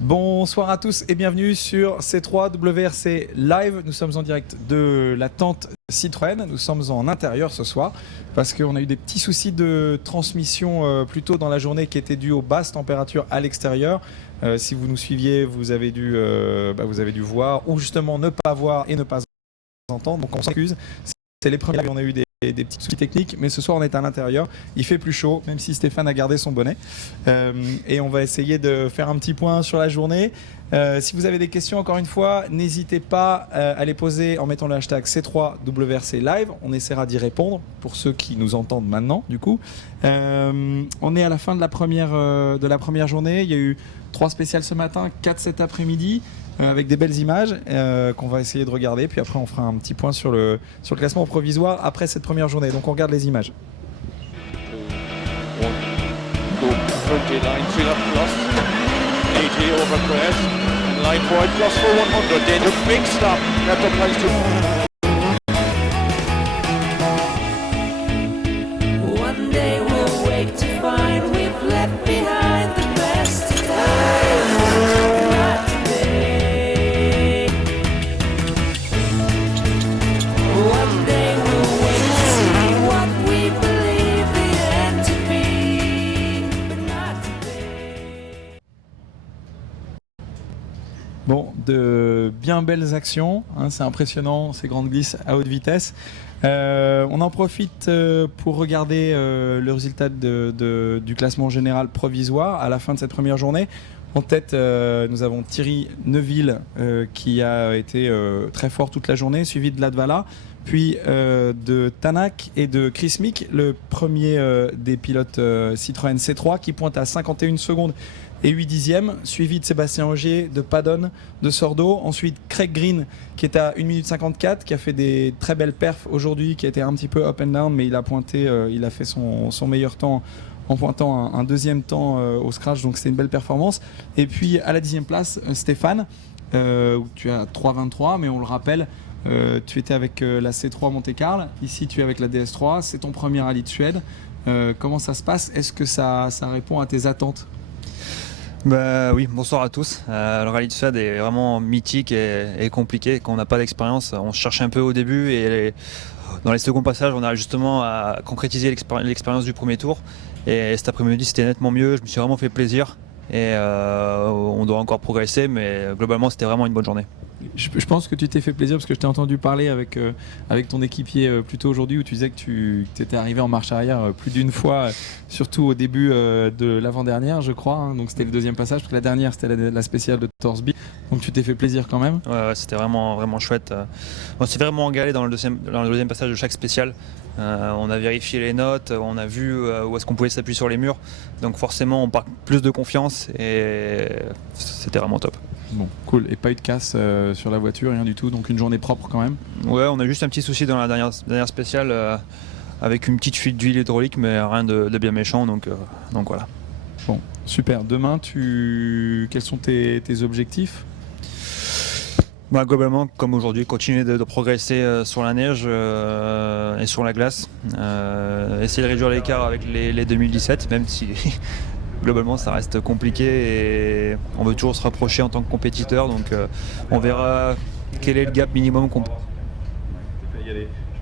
Bonsoir à tous et bienvenue sur C3 WRC Live. Nous sommes en direct de la tente Citroën. Nous sommes en intérieur ce soir parce qu'on a eu des petits soucis de transmission plus tôt dans la journée qui étaient dus aux basses températures à l'extérieur. Si vous nous suiviez, vous avez dû voir ou justement ne pas voir et ne pas entendre. Donc on s'excuse. C'est les premiers lives où on a eu des petits soucis techniques, mais ce soir on est à l'intérieur, il fait plus chaud, même si Stéphane a gardé son bonnet. Et on va essayer de faire un petit point sur la journée. Si vous avez des questions, encore une fois, n'hésitez pas à les poser en mettant le hashtag C3WRC Live. On essaiera d'y répondre pour ceux qui nous entendent maintenant, du coup. On est à la fin de la première journée. Il y a eu 3 spéciales ce matin, 4 cet après-midi. Avec des belles images qu'on va essayer de regarder, puis après on fera un petit point sur le classement provisoire après cette première journée. Donc on regarde les images. Bon, de bien belles actions, hein, c'est impressionnant ces grandes glisses à haute vitesse. On en profite pour regarder le résultat du classement général provisoire à la fin de cette première journée. En tête, nous avons Thierry Neuville qui a été très fort toute la journée, suivi de Latvala, puis de Tanak et de Chris Mick, le premier des pilotes Citroën C3 qui pointe à 51 secondes et 8 dixièmes, suivi de Sébastien Ogier, de Padon, de Sordo. Ensuite, Craig Green, qui est à 1 minute 54, qui a fait des très belles perfs aujourd'hui, qui a été un petit peu up and down, mais il a pointé, il a fait son meilleur temps en pointant un deuxième temps au scratch, donc c'était une belle performance. Et puis à la 10e place, Stéphane, où tu as 3,23, mais on le rappelle, tu étais avec la C3 Monte-Carlo, ici tu es avec la DS3, c'est ton premier rallye de Suède. Comment ça se passe? Est-ce que ça répond à tes attentes? Bah oui, bonsoir à tous. Le rallye de Suède est vraiment mythique et compliqué. Quand on n'a pas d'expérience, on se cherche un peu au début et dans les seconds passages, on a justement à concrétiser l'expérience du premier tour. Et cet après-midi, c'était nettement mieux. Je me suis vraiment fait plaisir et on doit encore progresser, mais globalement, c'était vraiment une bonne journée. Je pense que tu t'es fait plaisir parce que je t'ai entendu parler avec ton équipier plus tôt aujourd'hui où tu disais que tu étais arrivé en marche arrière plus d'une fois, surtout au début de l'avant-dernière, je crois. Hein. Donc c'était le deuxième passage, parce que la dernière c'était la spéciale de Torsby. Donc tu t'es fait plaisir quand même. Ouais, c'était vraiment chouette. On s'est vraiment engalé dans le deuxième passage de chaque spéciale. On a vérifié les notes, on a vu où est-ce qu'on pouvait s'appuyer sur les murs. Donc forcément on part plus de confiance et c'était vraiment top. Bon, cool. Et pas eu de casse sur la voiture, rien du tout, donc une journée propre quand même. Ouais, on a juste un petit souci dans la dernière spéciale avec une petite fuite d'huile hydraulique, mais rien de bien méchant, donc voilà. Bon, super. Demain, quels sont tes objectifs? Bah, globalement, comme aujourd'hui, continuer de progresser sur la neige et sur la glace. Essayer de réduire l'écart avec les 2017, même si globalement ça reste compliqué et on veut toujours se rapprocher en tant que compétiteur. Donc on verra quel est le gap minimum qu'on peut. Je crois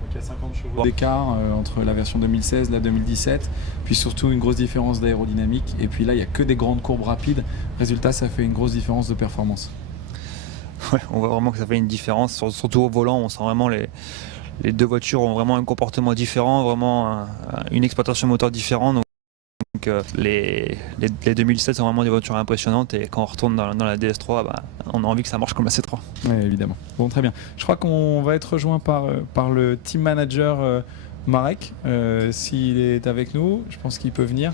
qu'il y a 50 chevaux d'écart entre la version 2016 et la 2017, puis surtout une grosse différence d'aérodynamique. Et puis là, il n'y a que des grandes courbes rapides. Résultat, ça fait une grosse différence de performance. Ouais, on voit vraiment que ça fait une différence, surtout au volant. On sent vraiment les deux voitures ont vraiment un comportement différent, vraiment une exploitation moteur différente. Donc les 2007 sont vraiment des voitures impressionnantes et quand on retourne dans la DS3, bah, on a envie que ça marche comme la C3. Oui, évidemment. Bon, très bien. Je crois qu'on va être rejoint par le team manager Marek, s'il est avec nous. Je pense qu'il peut venir.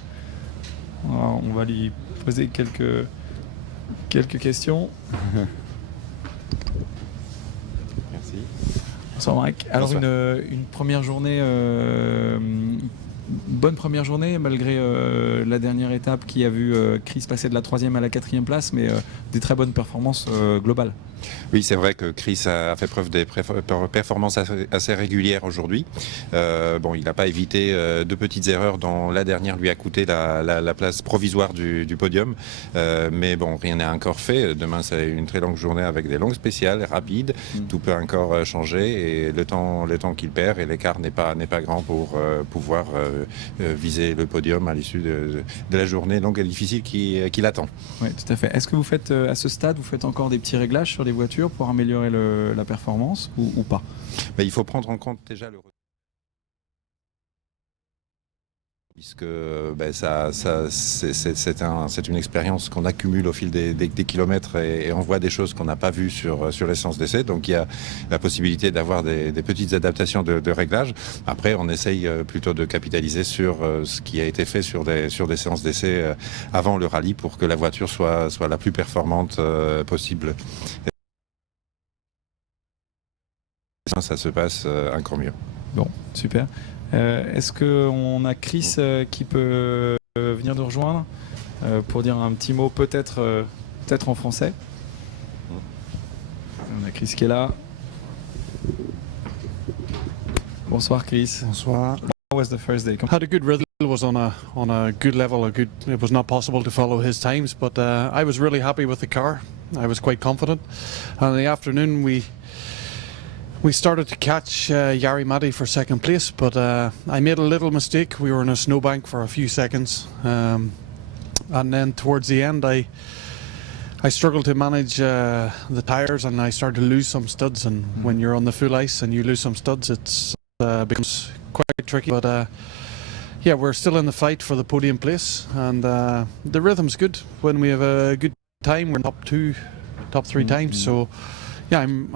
Alors, on va lui poser quelques questions. Merci. Bonsoir Marek. Alors une première journée, bonne première journée malgré la dernière étape qui a vu Chris passer de la 3e à la 4e place, mais des très bonnes performances globales. Oui, c'est vrai que Chris a fait preuve des performances assez régulières aujourd'hui. Bon, il n'a pas évité deux petites erreurs dont la dernière lui a coûté la place provisoire du podium. Mais bon, rien n'est encore fait. Demain, c'est une très longue journée avec des longues spéciales, rapides. Tout peut encore changer et le temps qu'il perd et l'écart n'est pas grand pour pouvoir viser le podium à l'issue de la journée longue et difficile qui l'attend. Oui, tout à fait. Est-ce que vous faites, à ce stade, vous faites encore des petits réglages sur les voitures pour améliorer la performance ou pas? Mais il faut prendre en compte déjà le puisque ben, c'est une expérience qu'on accumule au fil des kilomètres et on voit des choses qu'on n'a pas vues sur les séances d'essai. Donc il y a la possibilité d'avoir des petites adaptations de réglage. Après, on essaye plutôt de capitaliser sur ce qui a été fait sur des séances d'essai avant le rallye pour que la voiture soit la plus performante possible. Ça se passe encore mieux. Bon, super. Est-ce qu'on a Chris qui peut venir nous rejoindre pour dire un petit mot peut-être en français? On a Chris qui est là. Bonsoir Chris. Bonsoir. How was the first day? Had a good rhythm. Was on a good level. It was not possible to follow his times, but I was really happy with the car. I was quite confident. And in the afternoon we started to catch Yari Madi for second place, but I made a little mistake. We were in a snowbank for a few seconds, and then towards the end I struggled to manage the tyres, and I started to lose some studs. And when you're on the full ice and you lose some studs, it becomes quite tricky. But yeah, we're still in the fight for the podium place, and the rhythm's good. When we have a good time, we're top three times. So yeah, I'm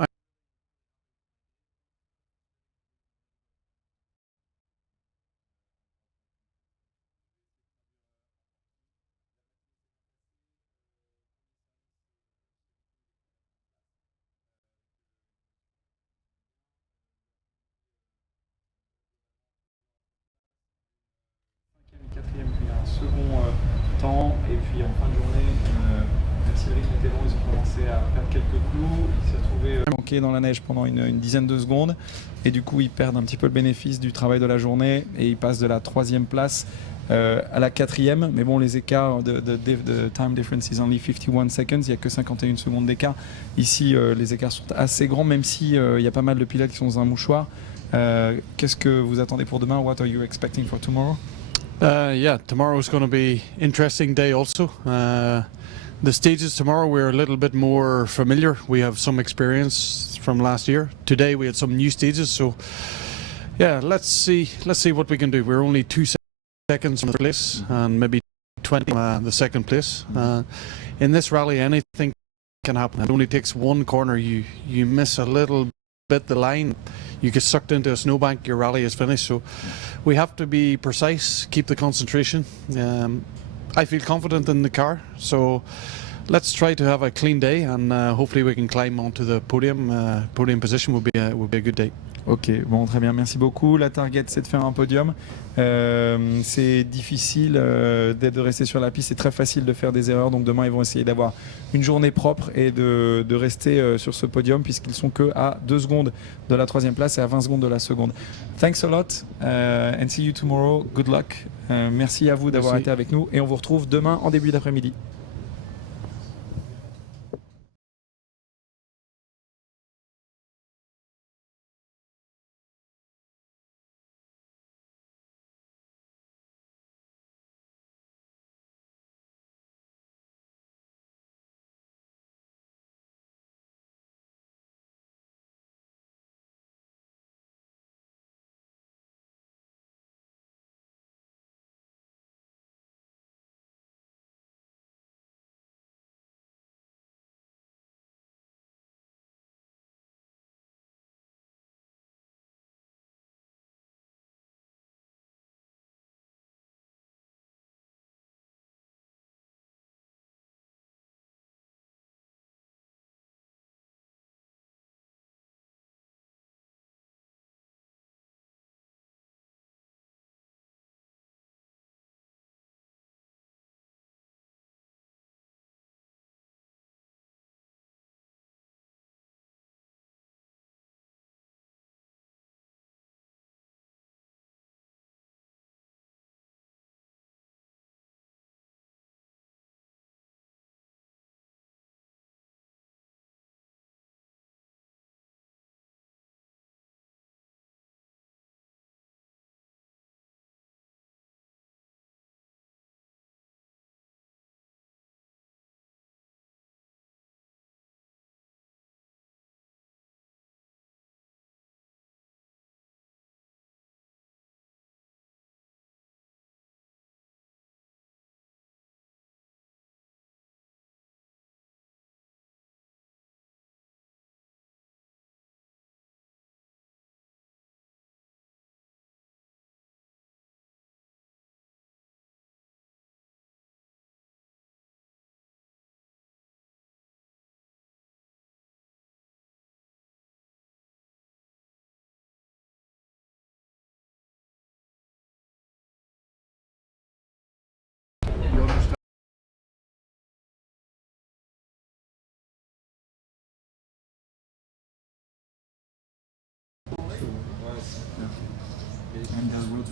Quatrième, puis un second temps, et puis en fin de journée, même si le rythme était long, ils ont commencé à perdre quelques clous. Ils s'est retrouvé manqué dans la neige pendant une dizaine de secondes, et du coup ils perdent un petit peu le bénéfice du travail de la journée, et ils passent de la troisième place à la quatrième. Mais bon, les écarts de time difference is only 51 seconds, il n'y a que 51 secondes d'écart. Ici, les écarts sont assez grands, même si il y a pas mal de pilotes qui sont dans un mouchoir. Qu'est-ce que vous attendez pour demain? What are you expecting for tomorrow? Yeah, tomorrow's going to be interesting day also. The stages tomorrow we're a little bit more familiar. We have some experience from last year. Today we had some new stages, so yeah, let's see what we can do. We're only 2 seconds from the place and maybe 20 the second place. In this rally anything can happen. It only takes one corner. You miss a little bit the line, you get sucked into a snowbank, your rally is finished. So we have to be precise, keep the concentration. I feel confident in the car, so let's try to have a clean day, and hopefully we can climb onto the podium. Podium position would be a good day. Ok, bon, très bien, merci beaucoup. La target, c'est de faire un podium. C'est difficile de rester sur la piste, c'est très facile de faire des erreurs. Donc demain, ils vont essayer d'avoir une journée propre et de rester sur ce podium, puisqu'ils sont que à 2 secondes de la troisième place et à 20 secondes de la seconde. Thanks a lot and see you tomorrow. Good luck. Merci à vous d'avoir été avec nous et on vous retrouve demain en début d'après-midi. And there's roads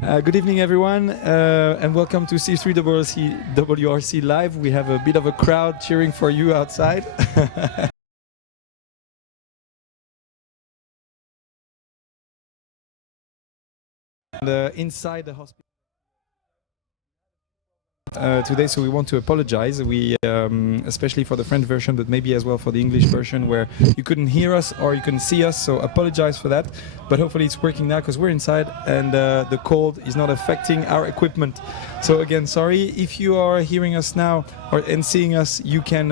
Good evening, everyone, and welcome to C3 WRC Live. We have a bit of a crowd cheering for you outside. And, inside the hospital today, so we want to apologize. We, especially for the French version, but maybe as well for the English version, where you couldn't hear us or you couldn't see us. So apologize for that. But hopefully it's working now because we're inside and the cold is not affecting our equipment. So again, sorry. If you are hearing us now and seeing us, you can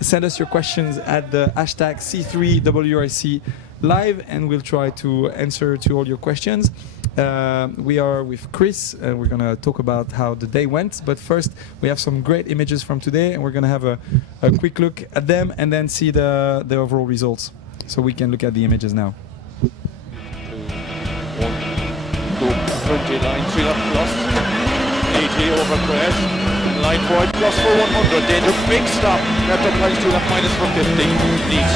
send us your questions at the hashtag C3WRC Live, and we'll try to answer to all your questions. We are with Chris, and we're going to talk about how the day went. But first, we have some great images from today, and we're going to have a quick look at them and then see the overall results. So we can look at the images now. 2, 1, go 29, 3 left plus, 80 over crash, line forward plus for 100, then a big stop, left up lines 2 left minus for 50, leads.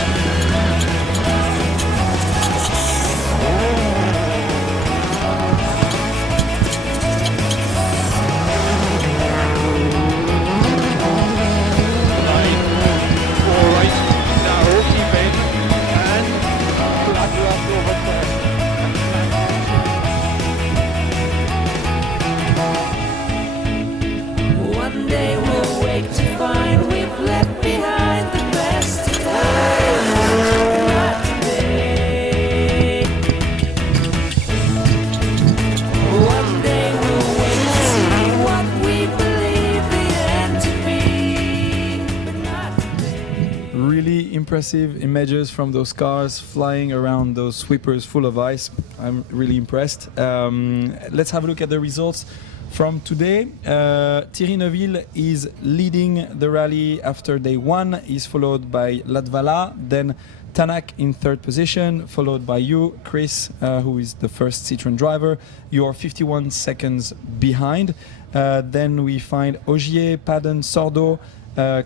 One day we'll wake to find we've left behind the best times. Not today. One day we'll wake to see what we believe the end to be. But not today. Really impressive images from those cars flying around those sweepers full of ice. I'm really impressed. Let's have a look at the results from today. Thierry Neuville is leading the rally after day 1. He's followed by Latvala, then Tanak in 3rd position, followed by you, Chris, who is the first Citroën driver. You are 51 seconds behind. Then we find Ogier, Padden, Sordo.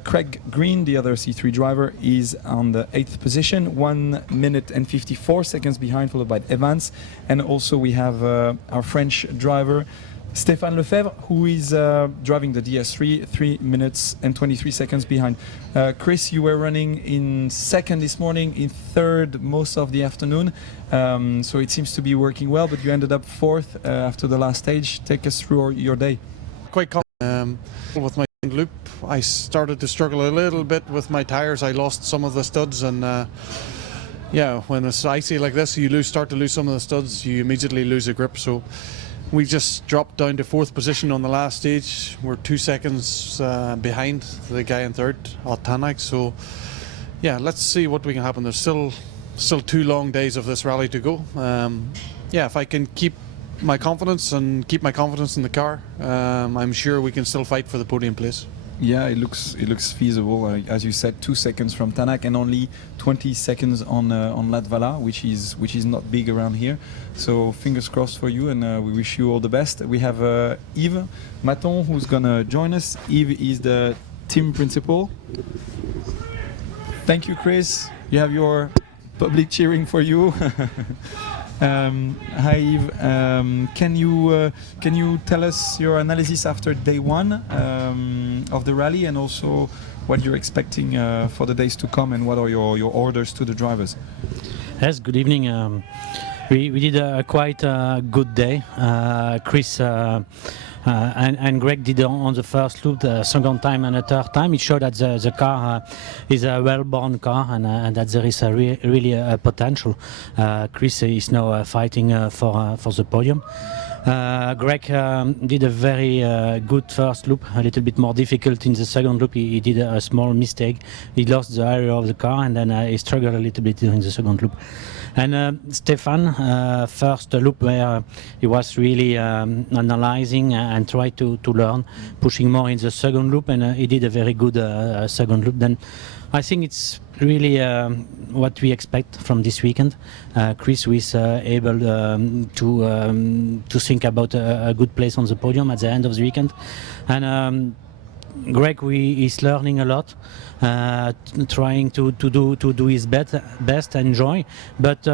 Craig Green, the other C3 driver, is on the 8th position, 1 minute and 54 seconds behind, followed by Evans. And also we have our French driver, Stéphane Lefebvre, who is driving the DS3, 3 minutes and 23 seconds behind. Chris, you were running in 2nd this morning, in 3rd most of the afternoon. So it seems to be working well, but you ended up 4th after the last stage. Take us through your day. Quite confident with my loop. I started to struggle a little bit with my tires. I lost some of the studs, and yeah, when it's icy like this, you start to lose some of the studs. You immediately lose a grip. So we just dropped down to 4th position on the last stage. We're 2 seconds behind the guy in 3rd, Tanak. So yeah, let's see what we can happen. There's still 2 long days of this rally to go. Yeah, if I can keep my confidence and keep my confidence in the car, I'm sure we can still fight for the podium place. Yeah, it looks feasible. As you said, 2 seconds from Tanak and only 20 seconds on Latvala, which is not big around here. So fingers crossed for you, and we wish you all the best. We have Yves Maton, who's gonna join us. Yves is the team principal. Thank you, Chris. You have your public cheering for you. Hi Yves, can you tell us your analysis after day 1 of the rally, and also what you're expecting for the days to come, and what are your orders to the drivers? Yes, good evening. We did a quite good day. Chris and Greg did on the first loop the 2nd time and a 3rd time. It showed that the car is a well-born car, and that there is really a potential. Chris is now fighting for the podium. Greg did a very good first loop, a little bit more difficult in the 2nd loop. He did a small mistake. He lost the area of the car, and then he struggled a little bit during the 2nd loop. And Stéphane, first loop where he was really analyzing and tried to learn, pushing more in the 2nd loop, and he did a very good 2nd loop. Then I think it's really what we expect from this weekend. Chris was able to think about a good place on the podium at the end of the weekend, and Greg is learning a lot, trying to do his best, enjoy. But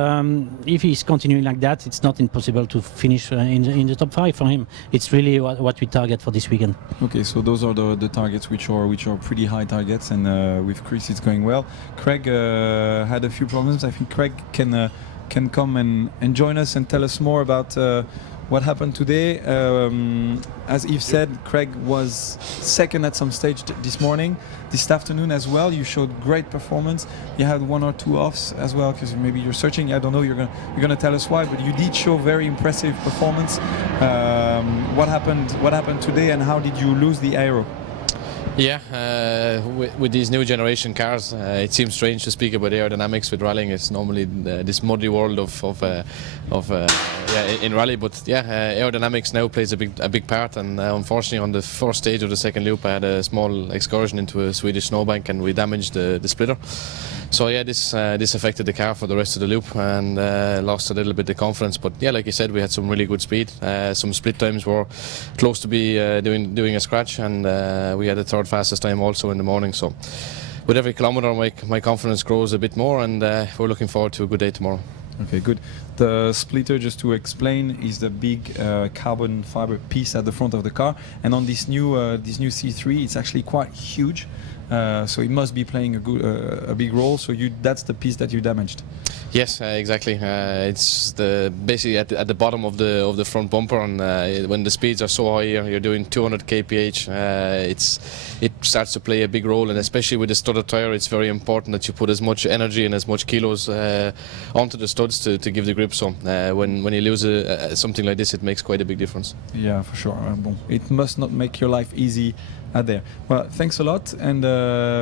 if he's continuing like that, it's not impossible to finish in the top 5 for him. It's really what we target for this weekend. Okay, so those are the targets which are pretty high targets, and with Chris it's going well. Craig had a few problems. I think Craig can come and join us and tell us more about what happened today. As Yves said, Craig was second at some stage this morning. This afternoon as well, you showed great performance. You had 1 or 2 offs as well, because maybe you're searching. I don't know. You're gonna tell us why, but you did show very impressive performance. What happened today, and how did you lose the aero? Yeah, with these new generation cars, it seems strange to speak about aerodynamics with rallying. It's normally this muddy world in rally, but yeah, aerodynamics now plays a big part. And unfortunately, on the first stage of the second loop, I had a small excursion into a Swedish snowbank, and we damaged the splitter. So yeah, this affected the car for the rest of the loop, and lost a little bit of confidence. But yeah, like you said, we had some really good speed. Some split times were close to be doing a scratch, and we had a third fastest time also in the morning. So with every kilometre, my confidence grows a bit more, and we're looking forward to a good day tomorrow. Okay, good. The splitter, just to explain, is the big carbon fiber piece at the front of the car, and on this new C3, it's actually quite huge. So it must be playing a big role. So that's the piece that you damaged. Yes, exactly. It's basically at the bottom of the front bumper, and when the speeds are so high, you're doing 200 kph. It starts to play a big role, and especially with the studded tire, it's very important that you put as much energy and as much kilos onto the studs to give the grip. So when you lose something like this, it makes quite a big difference. Yeah, for sure. Bon, it must not make your life easy there. Well, thanks a lot, and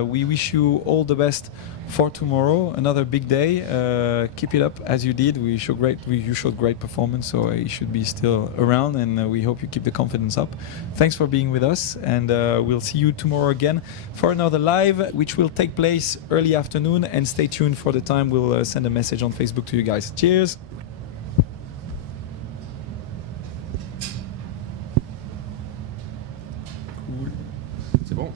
we wish you all the best for tomorrow. Another big day. Keep it up as you did. You showed great performance, so you should be still around, and we hope you keep the confidence up. Thanks for being with us, and we'll see you tomorrow again for another live, which will take place early afternoon. And stay tuned for the time. We'll send a message on Facebook to you guys. Cheers. C'est bon.